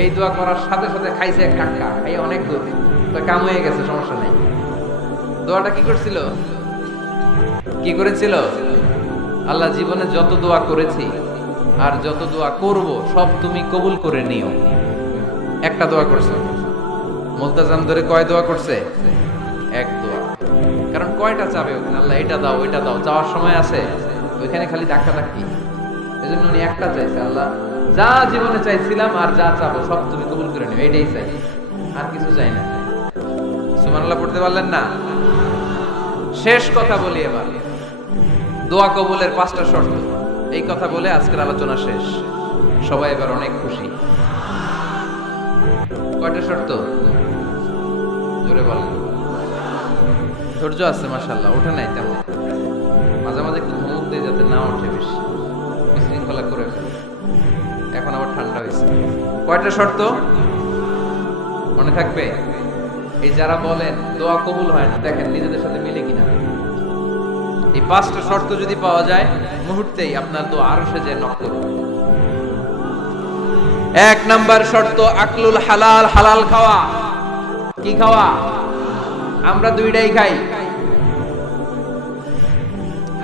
এই দোয়া করার সাথে সাথে খাইছে এক টাক্কা, খাই অনেক দূর, কাম হয়ে গেছে, সমস্যা নেই। দোয়াটা কি করছিল? কি করেছিল? আল্লাহ জীবনে যত দোয়া করেছি আর যত দোয়া করব সব তুমি কবুল করে নিও। একটা দোয়া করছে। মুলতাজাম ধরে কয় দোয়া করছে? এক দোয়া। কারণ কয়টা চাবে ওখানে? আল্লাহ এটা দাও ওইটা দাও, চাওয়ার সময় আছে ওইখানে খালি ধাক্কা ধাক্কি। এই জন্য উনি একটা চাইছে, আল্লাহ যা জীবনে চাইছিলাম আর যা চাবো সব তুমি কবুল করে নিও, এইটাই চাই, আর কিছু চাই না। সুবহানাল্লাহ পড়তে পারলেন না? শেষ কথা বলি এবার, দোয়া কবুলের 5টা শর্ত। এই কথা বলে আজকের আলোচনা শেষ। সবাই এবার অনেক খুশি। কয়টা শর্ত? জোরে বলেন। ধৈর্য আছে মাশাআল্লাহ, ওঠে নাই তেমন, মাঝে মাঝে একটু ধমক দিয়ে যাতে না ওঠে, বেশি বিশৃঙ্খলা করে ফেলে। এখন আবার ঠান্ডা হয়েছে। কয়টা শর্ত মনে থাকবে? এই যারা বলেন দোয়া কবুল হয় না, দেখেন নিজেদের সাথে মিলে কিনা। এই 5টা শর্ত যদি পাওয়া যায় মুহূর্তেই আপনার দোয়া আরশে যে নক করবে। 1 নাম্বার শর্ত আকলুল হালাল, হালাল খাওয়া। কি খাওয়া? আমরা দুইটাই খাই,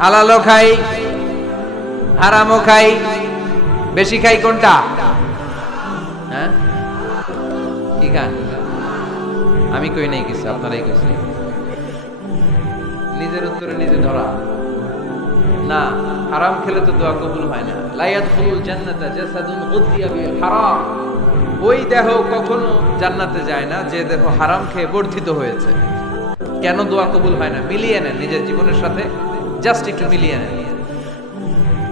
হালালও খাই হারামও খাই। বেশি খাই কোনটা? হ্যাঁ, কি খান? আমি কই নাই কিছু, আপনারাই কইছেন। নিজের উত্তরে নিজে ধরা না। হারাম খেলে তো দোয়া কবুল হয় না। লা ইয়াদখুলুল জান্নাতা জাসাদুন গুযিয়া বিল হারাম। ওই দেহ কখনো জান্নাতে যায় না যে দেহ হারাম খেয়ে বর্ধিত হয়েছে। কেন দোয়া কবুল হয় না? মিলিয়ে নেন নিজের জীবনের সাথে, জাস্ট একটু মিলিয়ে নেন,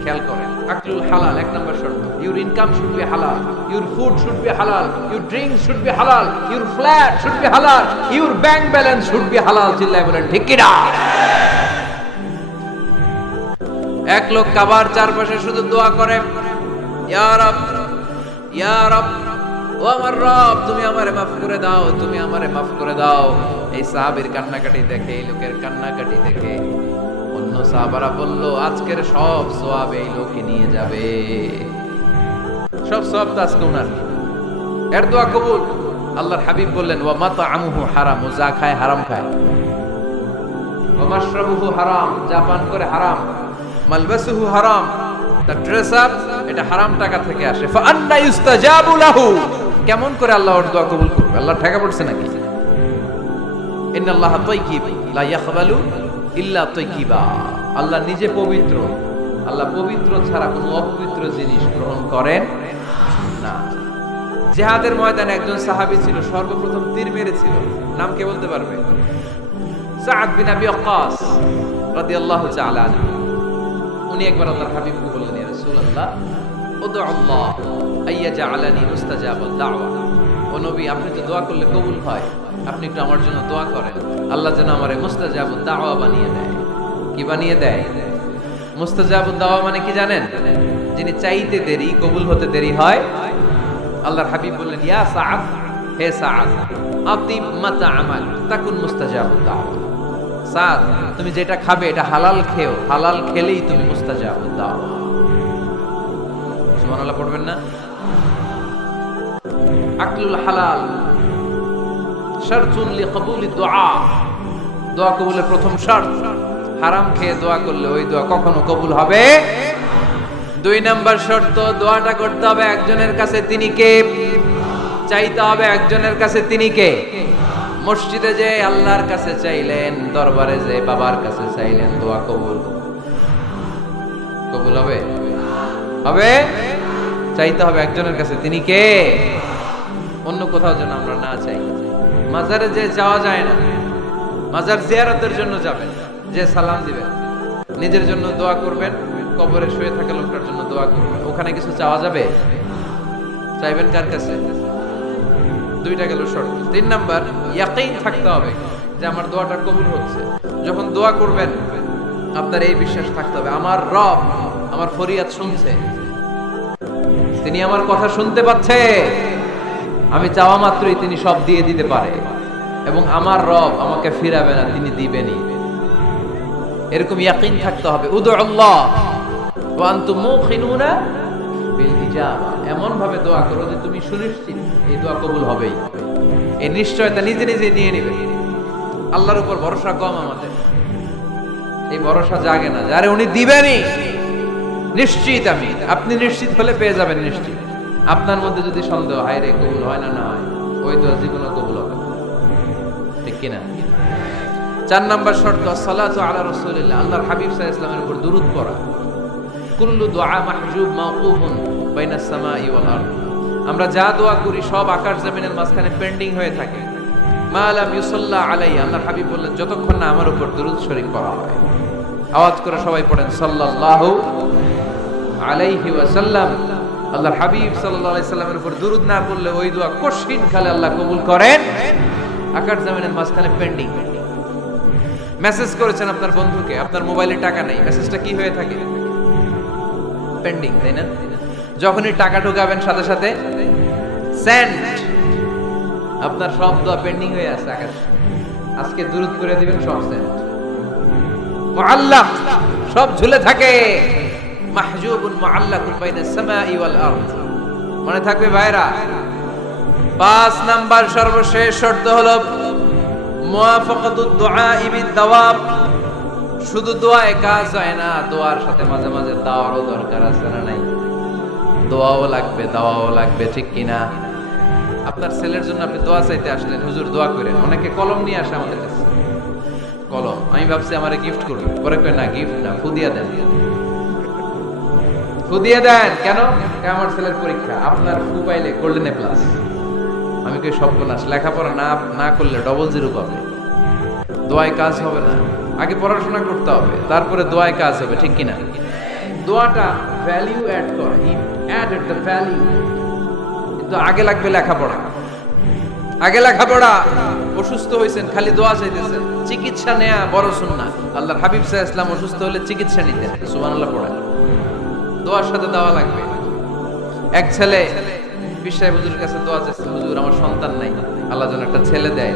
খেয়াল করেন। আকলুল হালাল এক নম্বর শর্ত। ইউর ইনকাম শুড বি হালাল, ইউর ফুড শুড বি হালাল, ইউর ড্রিঙ্ক শুড বি হালাল, ইউর ফ্ল্যাট শুড বি হালাল, your bank balance should be হালাল। চিল্লায় বলেন ঠিক কি না? এক লোক কাবার চারপাশে শুধু দোয়া করে, ইয়া রব, ইয়া রব, ও আমার রব, তুমি আমারে মাফ করে দাও, তুমি আমারে মাফ করে দাও। এই সাহাবীর কান্নাকাটি দেখে, এই লোকের কান্নাকাটি দেখে অন্য সাহাবারা বলল, আজকের সব সওয়াব এই লোকে নিয়ে যাবে। সব সওয়াব তো আজকে ওনার। এর দোয়া কবুল। আল্লাহর হাবিব বললেন, ওয়া মাতআমুহু হারাম, ও যা খায় হারাম খায়। ওয়া মাশরাবুহু হারাম, যা পান করে হারাম। মালবাসুহু হারাম, তার ড্রেস আপ এটা হারাম টাকা থেকে আসে। ফা আন্না ইউস্তাজাবু লাহু, কেমন করে আল্লাহ ওর দোয়া কবুল করবে? আল্লাহ ঠেকা পড়ছে নাকি? ইন্নাল্লাহা তাইয়্যিব লা ইয়াকবালু ইল্লা তাইয়্যিবা। আল্লাহ নিজে পবিত্র, আল্লাহ পবিত্র ছাড়া কোনো অপবিত্র জিনিস গ্রহণ করেন না। জিহাদের ময়দানে একজন সাহাবী ছিল, সর্বপ্রথম তীর মেরেছিল। নাম কে বলতে পারবে? সাআদ বিন আবি ওয়াক্কাস রাদিয়াল্লাহু তাআলা আনহু। উনি একবার আল্লাহর হাবিবকে বললেন, ইয়া রাসূলুল্লাহ, উদউ আল্লাহ আইয়াজআলানি মুস্তাজাবাদ দাওয়া। ও নবী, আপনি তো দোয়া করলে কবুল হয়, আপনি একটু আমার জন্য দোয়া করেন, আল্লাহ যেন আমারে মুস্তাজাবুদ দাওয়া বানিয়ে দেয়। কি বানিয়ে দেয়? মুস্তাজাবুদ দাওয়া মানে কি জানেন? যিনি চাইতে দেরি, কবুল হতে দেরি হয়। আল্লাহর হাবিব বললেন, ইয়া সাআদ, হে সাআদ, আতিব মাতা আমাল তাকুন মুস্তাজাবুদ দাওয়া। সাদ, তুমি যেটা খাবে এটা হালাল খেও, হালাল খেলেই তুমি মুস্তাজাবুদ দাওয়া। সুবহানাল্লাহ পড়বেন না? আকলুল হালাল শারতুন লিকবুলিদ দুআ, দোয়া কবুলের প্রথম শর্ত। হারাম খেয়ে দোয়া করলে ওই দোয়া কখনো কবুল হবে। দুই নাম্বার শর্ত, দোয়াটা করতে হবে একজনের কাছে, তিনি কে? চাইতে হবে একজনের কাছে, তিনি কে? মসজিদে যে আল্লাহর কাছে চাইলেন, দরবারে যে বাবার কাছে চাইলেন, দোয়া কবুল কবুল হবে? হবে। চাইতে হবে একজনের কাছে, তিনি কে? অন্য কোথাও যেন আমরা না চাই। মাজারে যে যাওয়া যায় না, মাজার জিয়ারতের জন্য যাবেন, যে সালাম দিবেন, নিজের জন্য দোয়া করবেন, কবরে শুয়ে থাকা লোকটার জন্য দোয়া করবেন। ওখানে কিছু চাওয়া যাবে? চাইবেন কার কাছে? দুইটা গেল শর্ত। তিন নাম্বার, ইয়াকিন থাকতে হবে যে আমার দোয়াটা কবুল হচ্ছে। যখন দোয়া করবেন আপনার এই বিশ্বাস থাকতে হবে, আমার রব আমার ফরিয়াদ শুনছে, তিনি আমার কথা শুনতে পাচ্ছে, আমি চাওয়া মাত্রই তিনি সব দিয়ে দিতে পারে, এবং আমার রব আমাকে ফিরাবে না, তিনি দিবেনই। এরকম ইয়াকিন থাকতে হবে। উদউ আল্লাহ ওয়া আনতুম মুখিনুনা বিল ইজাবা, এমন ভাবে দোয়া করো যে তুমি সুনিশ্চিত এই দোয়া কবুল হবেই। এই নিশ্চয়তা নিজে নিজে নিয়ে নেবে। আল্লাহর উপর ভরসা কম আমাদের, এই ভরসা জাগে না যারে উনি দিবেনই, নিশ্চিত আমি। আপনি নিশ্চিত হলে পেয়ে যাবেন নিশ্চিত। আপনার মধ্যে যদি সন্দেহ হয় রে কবুল হয় না, না হয়, ওই দোয়া জীবনে কবুল হবে না। ঠিক কিনা? চার নাম্বার শর্ত, সালাতু আলা রাসূলিল্লাহ, আল্লাহর হাবিব সাল্লাল্লাহু আলাইহি ওয়াসাল্লামের উপর দুরূদ পড়া। কুল্লু দুআ মাহজুব মাওকুফুন বাইনাস সামাই ওয়াল আরদ, আমরা যা দোয়া করি সব আকাশ জমিনের মাঝখানে পেন্ডিং হয়ে থাকে। মা লাম ইউসাল্লা আলাইহি, আল্লাহর হাবিব বললেন যতক্ষণ না আমার উপর দুরূদ শরীফ পড়া হয়। আওয়াজ করে সবাই পড়েন সাল্লাল্লাহু আলাইহি ওয়াসাল্লাম। আল্লাহর হাবিব সাল্লাল্লাহু আলাইহি সাল্লামের উপর দুরূদ না পড়লে ওই দোয়া কঠিন কালে আল্লাহ কবুল করেন। আকাশ জমিনের মাঝখানে পেন্ডিং। মেসেজ করেছেন আপনার বন্ধুকে, আপনার মোবাইলে টাকা নাই, মেসেজটা কি হয়ে থাকে? পেন্ডিং, তাই না? যখনই টাকা ঢোকাবেন সাথে সাথে সেন্ড, আপনার সব দোয়া পেন্ডিং হয়ে আছে আকাশ। আজকে দুরূদ করে দিবেন, সব সেন্ড। মুআল্লাক, সব ঝুলে থাকে। মাহজুবুন মুআল্লাকুন বাইনাস সামাই ওয়াল আরদ, মনে থাকবে ভাইরা। 5 নাম্বার সর্বশেষ শর্ত হলো মুওয়াফাকাতুদ দুআ বিদ-দাওয়াব, শুধু দোয়ায় কাজ হয় না, দোয়ার সাথে মাঝে মাঝে দাওয়ারও দরকার আছে না নাই? দোয়াও লাগবে, দাওয়াও লাগবে, ঠিক কিনা? আপনার ছেলের জন্য আপনি দোয়া চাইতে আসলেন, হুজুর দোয়া করেন। অনেকে কলম নিয়ে আসে আমাদের কাছে, কলম। আমি ভাবছি আমারে গিফট করবে, পরে কয় না, গিফট না, ফুদিয়া দেন। ফুদিয়া দেন কেন? আমার ছেলের পরীক্ষা, আপনার ফু পাইলে গোল্ডেন এ প্লাস। আমি কই সর্বনাশ, লেখাপড়া না করলে ডবল জিরো পাবে, দোয়ায় কাজ হবে না। আগে পড়াশোনা করতে হবে, তারপরে দোয়ায় কাজ হবে, ঠিক কিনা? দোয়াটা ভ্যালু অ্যাড করে, ইট অ্যাডেড দ্য ভ্যালু। কিন্তু আগে লাগবে লেখাপড়া, আগে লেখাপড়া। অসুস্থ হয়েছেন, খালি দোয়া চাইতেছেন, চিকিৎসা নেয়া বড় সুন্নাহ। আল্লাহর হাবিব সাল্লাল্লাহু আলাইহি ওয়াসাল্লাম অসুস্থ হলে চিকিৎসা নিতেন, সুবহানাল্লাহ পড়েন। দোয়ার সাথে দেওয়া লাগবে। এক ছেলে পীর সাহেব হুজুরের কাছে দোয়া চাইছে, হুজুর আমার সন্তান নাই, আল্লাহ যেন একটা ছেলে দেয়,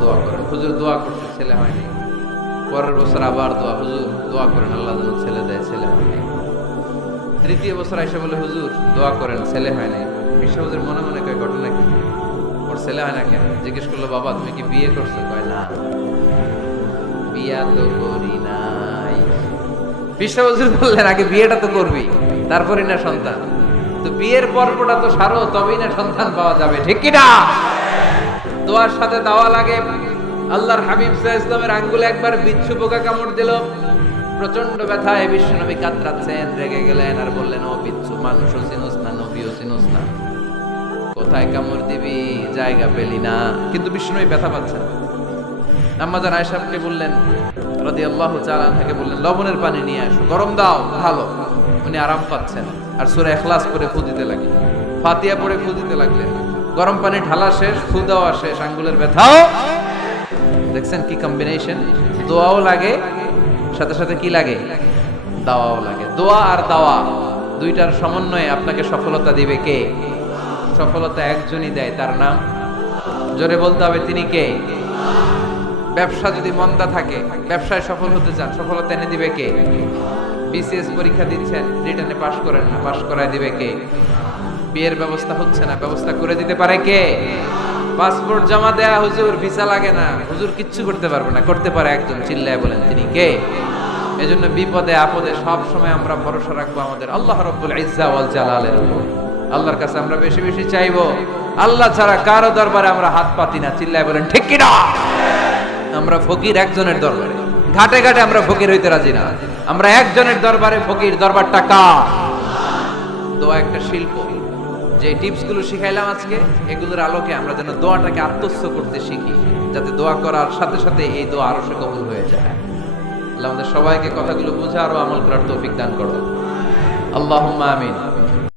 দোয়া করেন। হুজুর দোয়া করছে, ছেলে হয়নি। পরের বছর আবার দোয়া, হুজুর দোয়া করেন আল্লাহ যেন ছেলে দেয়, ছেলে হয়নি। তৃতীয় বছর আইসা বলে, হুজুর দোয়া করেন, ছেলে হয় নাই। পীর সাহেব হুজুর মনে মনে কয়, ঘটনা কি? ওর ছেলে হয় না কেন? জিজ্ঞেস করলো, বাবা তুমি কি বিয়ে করছো? কয় না, বিয়া তো করি নাই। পীর সাহেব হুজুর বললেন, আগে বিয়েটা তো করবি, তারপরে না সন্তান। তো বিয়ের পর্বটা তো সারো, তবেই না সন্তান পাওয়া যাবে, ঠিক কি না? দোয়ার সাথে দেওয়া লাগে। আল্লাহর হাবিব সাল্লাল্লাহু আলাইহি ওয়াসাল্লামের আঙ্গুলে একবার বিচ্ছু পোকা কামড় দিল, প্রচন্ড ব্যথায় বিশ্বনবী কাতরাচ্ছেন, রেগে গেলেন আর বললেন, ও বিচ্ছু, মানুষও চিনোস না, নবীও চিনোস না, কোথায় কামড় দিবি, জায়গা পেলি না। কিন্তু বিশ্বনবী ব্যথা পাচ্ছেন। আম্মা জান আয়েশাকে বললেন রাদিয়াল্লাহু তাআলা আনহাকে বললেন, লবণের পানি নিয়ে আসো, গরম দাও, ভালো। উনি আরাম পাচ্ছেন আর সূরা ইখলাস পড়ে ফু দিতে লাগলেন, ফাতিহা পড়ে ফু দিতে লাগলেন। গরম পানি ঢালা শেষ, ফু দেওয়া শেষ, আঙ্গুলের ব্যথাও। দেখছেন কি কম্বিনেশন? দোয়াও লাগে, সাথে সাথে কি লাগে? দাওয়াও লাগে। দোয়া আর দাওয়া দুইটার সমন্বয়ে আপনাকে সফলতা দিবে কে? সফলতা একজনই দেয়, তার নাম জোরে বলতে হবে, তিনি কে? ব্যবসা যদি মন্দা থাকে, ব্যবসায় সফল হতে চান, সফলতা এনে দিবে কে? বিসিএস পরীক্ষা দিচ্ছেন, রিটেনে পাশ করেন না, পাশ করায় দিবে কে? বিয়ের ব্যবস্থা হচ্ছে না, ব্যবস্থা করে দিতে পারে কে? পাসপোর্ট জমা দেয়া, হুজুর ভিসা লাগে না, হুজুর কিচ্ছু করতে পারবে না, করতে পারে একজন, চিল্লায় বলেন তিনি কে? এজন্য বিপদে আপদে সব সময় আমরা ভরসা রাখবো আমাদের আল্লাহ রাব্বুল ইজ্জা ওয়াল জালালের উপর। আল্লাহর কাছে আমরা বেশি বেশি চাইবো। আল্লাহ ছাড়া কারো দরবারে আমরা হাত পাতি না, চিল্লায় বলেন ঠিক কি না? আমরা ফকির একজনের দরবারে, ঘাটে ঘাটে আমরা ফকির হইতে রাজি না, আমরা একজনের দরবারে ফকির। দরবারটা কার? দোয়া একটা শিল্প। যে টিপস গুলো শিখাইলাম আজকে, এগুলোর আলোকে আমরা যেন দোয়াটাকে আত্মস্থ করতে শিখি, যাতে দোয়া করার সাথে সাথে এই দোয়া আরো সে কবুল হয়ে যায়। আল্লাহ আমাদের সবাইকে কথাগুলো বুঝা আরো আমল করার তৌফিক দান করো, আল্লাহুম্মা আমিন।